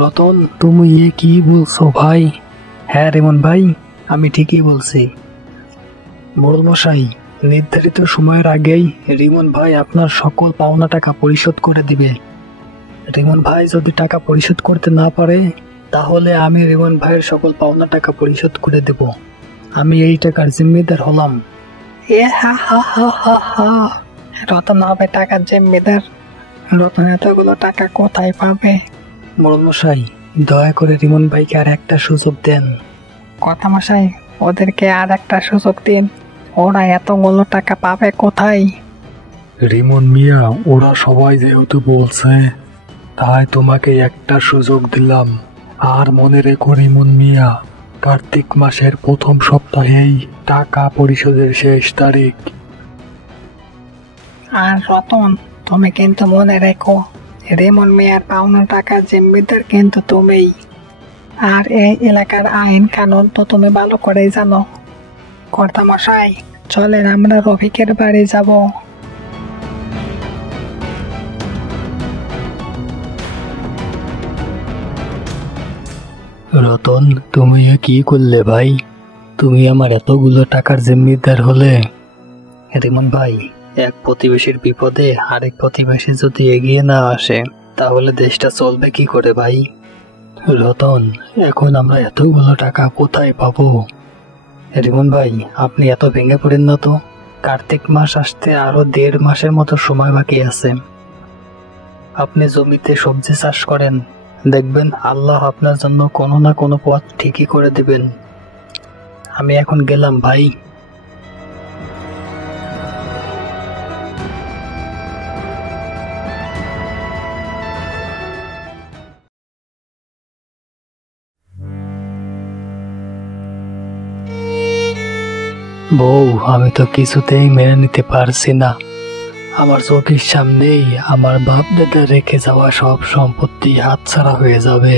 রতন, তুমি এ কি বলছো ভাই? হ্যাঁ রিমন ভাই, আমি ঠিকই বলছি। মোড়ল মশাই, নির্ধারিত সময়ের আগেই রিমন ভাই আপনার সকল পাওনা টাকা পরিশোধ করে দিবে। রিমন ভাই যদি টাকা পরিশোধ করতে না পারে, তাহলে আমি রিমন ভাইয়ের সকল পাওনা টাকা পরিশোধ করে দেব। আমি এই টাকার জিম্মেদার হলাম। এ হা হা হা হা হা, রতন হবে টাকার জিম্মেদার। রতন এতগুলো টাকা কোথায় পাবে? মোড়ল মশাই, দয়া করে রিমন ভাইকে আর একটা সুযোগ দেন। কথা মশাই, ওদেরকে আর একটা সুযোগ দিন। ওরা এতগুলো টাকা পাবে কোথায়? রিমন মিয়া, ওরা সবাই যেহেতু বলছে, তাই তোমাকে একটা সুযোগ দিলাম। আর মনে রেখো রিমন মিয়া, কার্তিক মাসের প্রথম সপ্তাহেই টাকা পরিশোধের শেষ তারিখ। আর রতন, তুমি কিন্তু মনে রেখো, রিমন মিয়ার পাওনা টাকার জিম্মেদার কিন্তু তুমিই। আর এই এলাকার আইন কানুন তো তুমি ভালো করেই জানো। কর্তামশাই, চলেন আমরা রফিকের বাড়ি যাব। রতন, তুমি কি করলে ভাই? তুমি আমার এতগুলো টাকার জিম্মেদার হলে। রিমন ভাই, এক প্রতিবেশীর বিপদে আরেক প্রতিবেশী যদি এগিয়ে না আসে, তাহলে দেশটা চলবে কি করে ভাই? রতন, এখন আমরা এতগুলো টাকা কোথায় পাবো? রিমন ভাই, আপনি এত ভেঙে পড়েন না তো। কার্তিক মাস আসতে আরো 1.5 মাসের মতো সময় বাকি আছে। আপনি জমিতে সবজি চাষ করেন, দেখবেন আল্লাহ আপনার জন্য কোনো না কোনো পথ ঠিকই করে দিবেন। আমি এখন গেলাম ভাই। বউ, আমি তো কিছুতেই মেনে নিতে পারছি না। আমার চোখের সামনেই আমার বাপ দাদা রেখে যাওয়া সব সম্পত্তি হাতছাড়া হয়ে যাবে।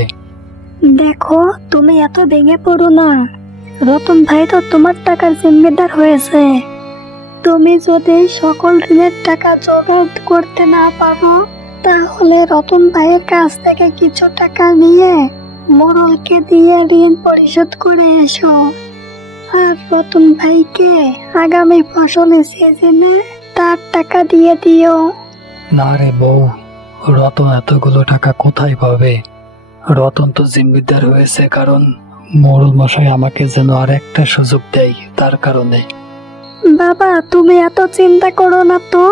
দেখো, তুমি এত ভেঙে পড়ো না। রতন ভাই তো তোমার টাকার জিম্মেদার হয়েছে। তুমি যদি সকল ঋণের টাকা জোগাড় করতে না পারো, তাহলে রতন ভাইয়ের কাছ থেকে কিছু টাকা নিয়ে মোড়লকে দিয়ে ঋণ পরিশোধ করে এসো। আর রতন ভাইকে আগামী ফসলের সিজনে তার টাকা দিয়ে দিও। না রে বউ, রতন এতগুলো টাকা কোথায় পাবে? রতন তো জিম্মেদার হয়েছে কারণ মোড়ল মশাই আমাকে যেন আর একটা সুযোগ দেয়, তার কারণে। বাবা, তুমি এত চিন্তা করো না তো।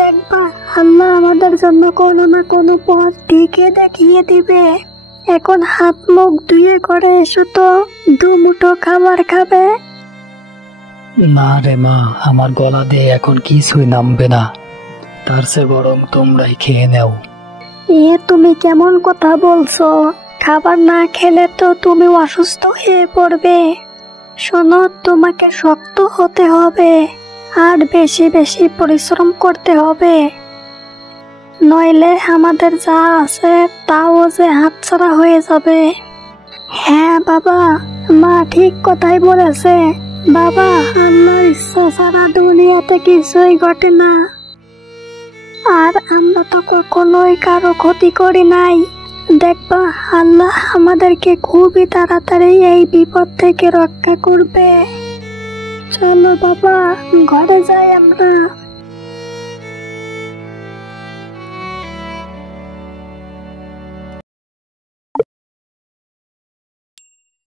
দেখবা আল্লাহ আমাদের জন্য কোনো না কোনো পথ ঠিকই দেখিয়ে দিবে। এখন হাত মুখ ধুয়ে ঘরে এসো তো, 2 মুঠো খাবার খাবে। না রে মা, আমার গলা দিয়ে এখন কিছুই নামবে না। তার চেয়ে বরং তোমরাই খেয়ে নাও। তুমি কেমন কথা বলছো? খাবার না খেলে তো তুমি অসুস্থ হয়ে পড়বে। শোনো, তোমাকে শক্ত হতে হবে আর বেশি বেশি পরিশ্রম করতে হবে, নইলে আমাদের যা আছে তাও যে হাতছাড়া হয়ে যাবে। হ্যাঁ বাবা, মা ঠিক কথাই বলেছে। বাবা, আল্লাহর ইচ্ছা ছাড়া দুনিয়াতে কিছুই ঘটে না। আর আমরা তো কখনোই কারো ক্ষতি করি নাই। দেখবা আল্লাহ আমাদেরকে খুবই তাড়াতাড়ি এই বিপদ থেকে রক্ষা করবে। চলো বাবা, ঘরে যাই আমরা।